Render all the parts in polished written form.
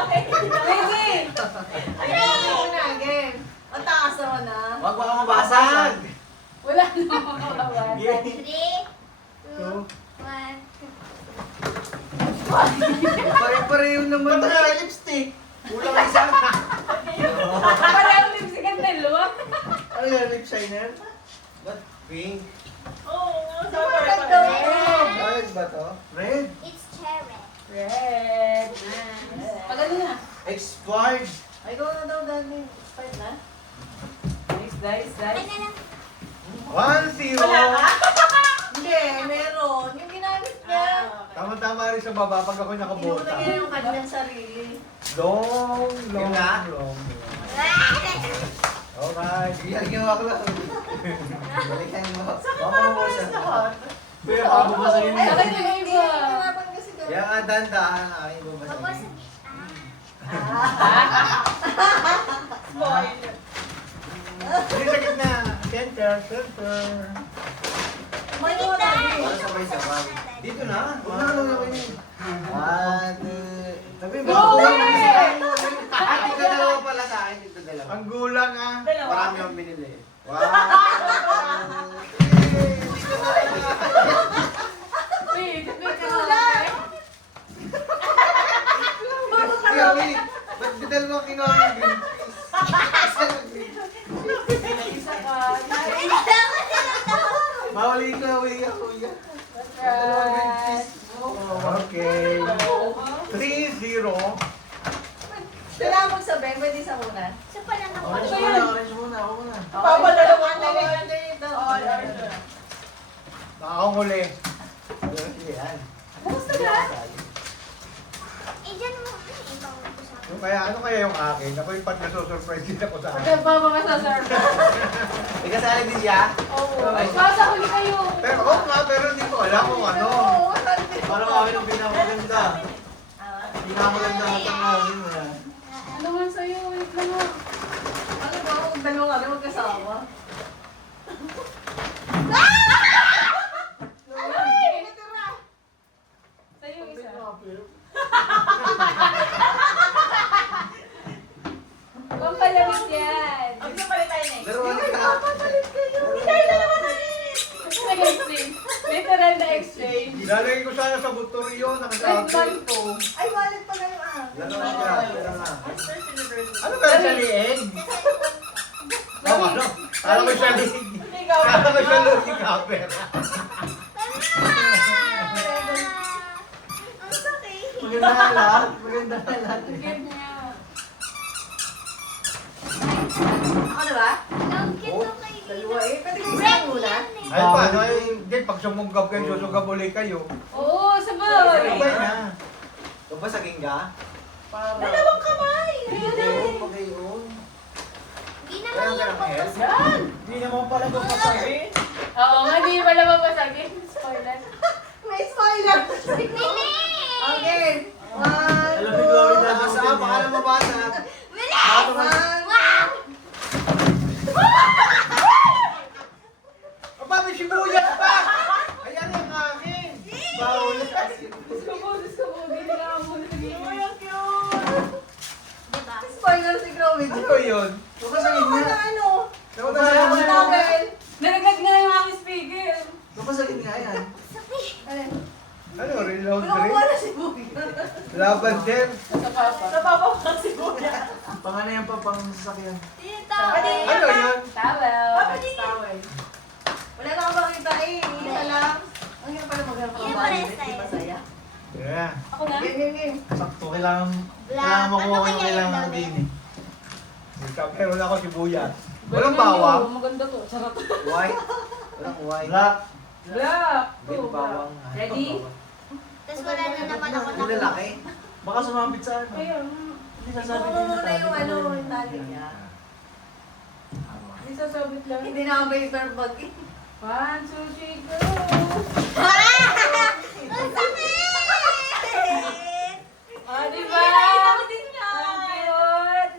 Sige! Ayun mo na, game. Mataas naman na. Wag mo kang mabasag. Wala na makabawasan. 3, 2, 1. Pare-pareho naman. Ba't na lipstick? Kulang isa. Pareho lipstick ang dalawa. Ano yan, lip shiner? Ba't pink? Red ba to? Red? It's cherry. Red. Pagano na. Expired. Ay, go na daw, Dani. Start na. Nice. Ay na lang. 1-0. Hindi, meron. Yung ginamit niya. Tama-tama rin sa baba pag ako Inuna nakabota. niya yung kanyang sarili. Long. Yun na? Alright. Iyan ako lang. Balikan mo. Mama mo siya. Kuya, mababasagin Ay, mo. okay na yung iba. Hirapan kasi daw. Kaya nga dandahan ang aking babasagin. Babasag. Spoiler. Hindi sa gitna. Center. May mo lagi. Para sabay-sabay. Dito na. Una lang naman yun. One, two. Sabi mo. Go, Ate ka dalawa pala sa akin. Dito dalawa. Ang gulang ah. Marami akong binili. Wow. Wait, may kanulan. Kaya wait. Ba't di dalawa kinuha mo yung green peas? Isa ka. Bawal ikaw, kuya. Right. Okay. 3-0. Kailangan magsabi, pwede sa muna. So pala na Ano ba yan? Orange muna, ako muna. Papadalawan na rin. Baka akong huli. Yan. Basta ka? Eh, dyan mo. Ibang usapan. Yung kaya, ano kaya yung akin? Ako yung pag nasusurprise din ako sa akin. Pagka pa mga sasurprise. May kasali din siya? Oo. Basta huli kayo. Pero, oo nga, pero hindi ko alam kung ano. Parang kami ng pinakamaganda. Pinakamaganda ang tangawin mo yan. Ano man sa'yo? Wait lang mo. Ano ba? Huwag dalawang ano magkasama. Ay! Natira! Sa'yo isa. Pampalamit yan. Dalawa na ka. Nag-exchange. Literal na exchange. Lalagay ko sana sa buto yun. Red Nakasabi. band ko. Ay, wallet pa kayo Dalawa na ka. Dalawa na. Ano ba sa liig? Oo, ano? Kala ko siya liig. Kala ko siya liig cover. Ang sakit. Maganda na lahat. Maganda na lahat. Game niya. Ako na ba? Ang cute ng Dalawa kaibigan. eh. Pwede kayo isa muna. Ay, paano? Ay, hindi. Pag sumugab kayo, susugab ulit kayo. Oo, sabay. Sabay na. Babasagin ka? Dalawang kamay! Oo, pag-ayon. Hindi naman yung papasok. Yan! Hindi naman pala papasagin. Oo nga, di pala mapasagin. Spoiler. May spoiler! Bilis! Okay. One, Alam mo, gawin na basa. Baka na mabasag. Bilis! Wow! Aba, may sibuyas pa! Ayan yung akin! Bawal. Diyos ko po, hindi na ako muna naging. Diba? spoiler si Chloe. Ano yun? Babasagin Ano nga. ano? Namatala Ano namin? Nalagag na yung aking speaker. Babasagin nga yan. Alin? Ano, reload Wala ko rin? na si Bugi. Laban din. Sa papa. Napapa ko si Bugi. Panganay ang papang sasakyan. Tinatawag. Ano yun? Towel. Towel. Wala na ako makita eh. Isa lang. Ang hirap pala maghanap Yan ng pala bahay. yung Di ba saya? Yeah. Ako na? Game. Sakto, kailangan Black. makuha Ano ko yung kaya kailangan yung din eh. Pero wala ako sibuyas. Galingan Walang niyo, bawang. Maganda to. Sarap. White. Walang white. Black. Black. May bawang. Ready? Tapos wala na naman ako Yung lalaki. Baka sumabit sa ano. Ayun. Hindi sasabi Ikuha mo muna yung ano, yung tali niya. Hindi sasabit lang. Hindi na ako paper bag eh. 1, 2, 3, go! Ang sakit! Ah, diba? Nakita ko din yan. Ang cute.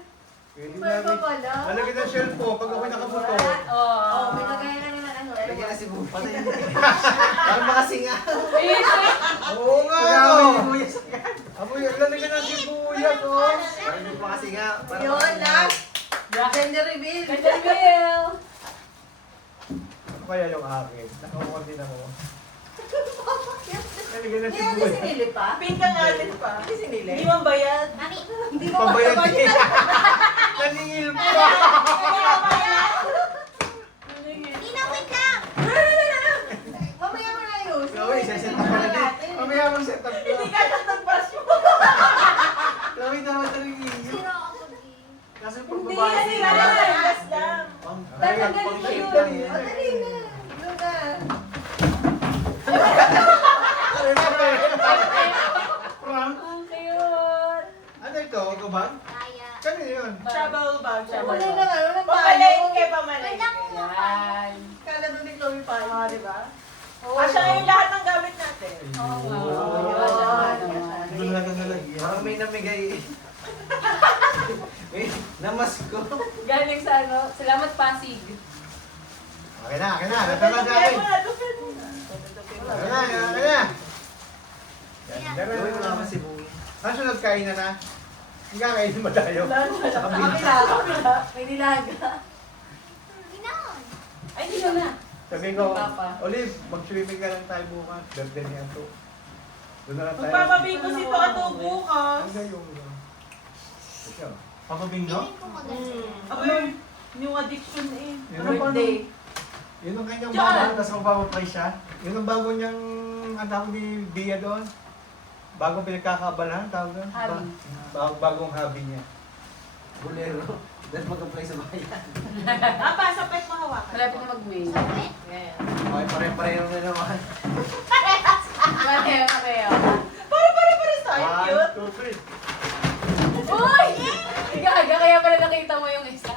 Pwede Iba namin. pala. Lalagyan ng shell po pag ako nakabuto. Oh, may Oh. lagay na naman ano. Lagyan na si Bubo. Patay na. Parang makasinga. Easy. Oo nga, Pagkakawin no. mo yung Amoy, lalagyan ng sibuyas, oh. Hindi pa kasi nga. parang- Yun, last. Gender reveal. Ganda reveal. Ano kaya yung akin? Nakakuha din ako. Lalagyan ng Hindi natin sibuyas. sinili pa. Pink ang natin pa. Hindi sinili. Hindi man bayad. Mami, Hindi mo Pambayad masabayad. din. Naningil pa. hindi na wait lang. Mamaya mo na yun. Chloe, set up ka na din. Mamaya mo set up Hindi ko. ka nagpas mo. Chloe, dapat talaga yun. Zero ako din. Kasi pag Hindi babae yan sila. sila. Gas lang. Tatanggalin Pang mo shape yun. lang yan. O, dali na. Yun na. Frank? Ang cute. Ano ito? Ikaw ba? Kaya. Kanino yun? Travel bag. Travel Wala na bag. nga. Wala na Pamalengke, Wait pamalengke. lang mo Yan. Kala doon ni Chloe pa. Ah, di ba? Oo. Kasya ngayon lahat ng gamit natin. Oo. Doon lang ang nalagyan. Parang may namigay. May namas ko. Galing sa ano, salamat Pasig. Okay na, okay na. Natamad sa akin. Dupin mo na. Okay na, okay na. Ganda na. Chloe, wala naman si Bowie. Ang sunod kain na na. Hindi ka kainin mo tayo. Sa Kabila. Kabila. May nilaga. Ginaon. Ay, hindi na. Sabi ko, Papa. Olive, mag-swimming ka lang tayo bukas. Birthday niya to. Doon na lang tayo. Magpapabingos ito ato bukas. Ano yung... Ito. Papabingo? Feeling ko maganda yan. Abay, new addiction eh. Yun Ano ang birthday? Yun ang kanyang Diyan. bago, tapos magpapapay siya. Yun ang bago niyang, ang tawag ni Bia doon. Bagong pinagkakabalahan, tawag doon. Hobby. Bagong hobby niya. Bolero. Dahil mag-apply sa bayan. Pa, sa pet mo hawakan. Malapit na mag-mail. Sa wait. Ganyan. Okay, pare-pareho na naman. Pareho, pareho. Pare tayo, cute. 1, 2, 3. Uy! Gaga, kaya pala nakita mo yung isa.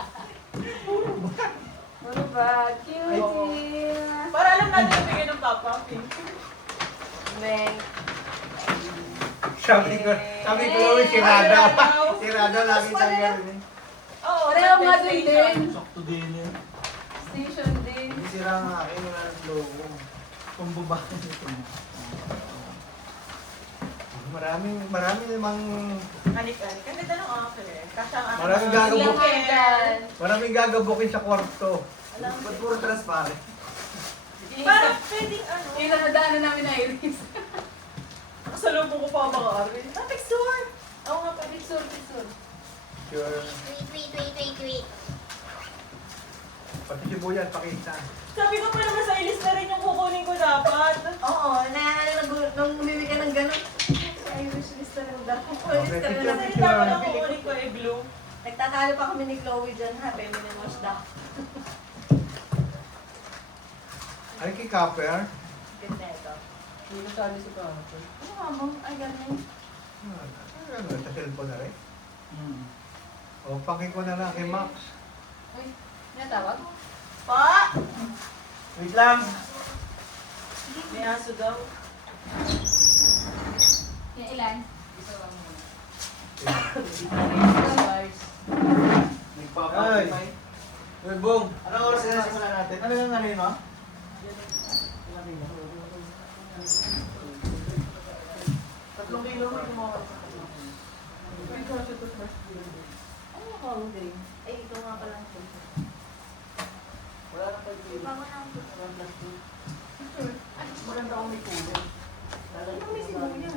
Ano ba? Cutie! Para alam natin yung bigay ng papa. Pink. Beng. Sabi ko, sirada. Sirada lagi tayo ganun eh. Oo, Pareho nga birthday din station. din. Sakto din yun. Station din. Hindi sira nga akin, wala ng logo. Pambabae nito. Marami namang, Anik-anik. Ang ganda ng offer eh. Kasya ang Maraming mga- gagawin. Ilang hanggan. maraming gagabukin sa kwarto. Alam mo, Ba't puro transparent? parang pwedeng ano. Yung nadaanan namin na Iris. Kasalubong ko pa ang mga Arvin. Ah, texture! Oo nga pa. Picture, picture. Sure. Tweet. Pati sibuyas, pakita. Sabi ko pa naman sa ilis na rin yung kukunin ko dapat. Oo, nung bumili ka ng gano'n. Irish list na lang daw. List ka na lang. Kasi dapat ang kukunin ko ay blue. Nagtatalo pa kami ni Chloe dyan ha. Feminine wash daw. Ay, kay Copper. Ganda ito. Hindi ko sabi si Papa. Ano nga mo? Ay, ganun. Ano, sa cellphone na rin. Hmm. O, pakin ko na lang kay Max. Uy, natawag? Pa! Wait lang. May aso daw. Yan, ilan? Ay. Nagpapakipay. Uy, Bong. Anong oras na simula natin? Ano yung ano yun, ma? Tatlong kilo mo yung mga Ano yung holiday? Ay, ito nga pala. wala na pag Bago na ako. Maganda kung may kulay. Ano may sibuyas?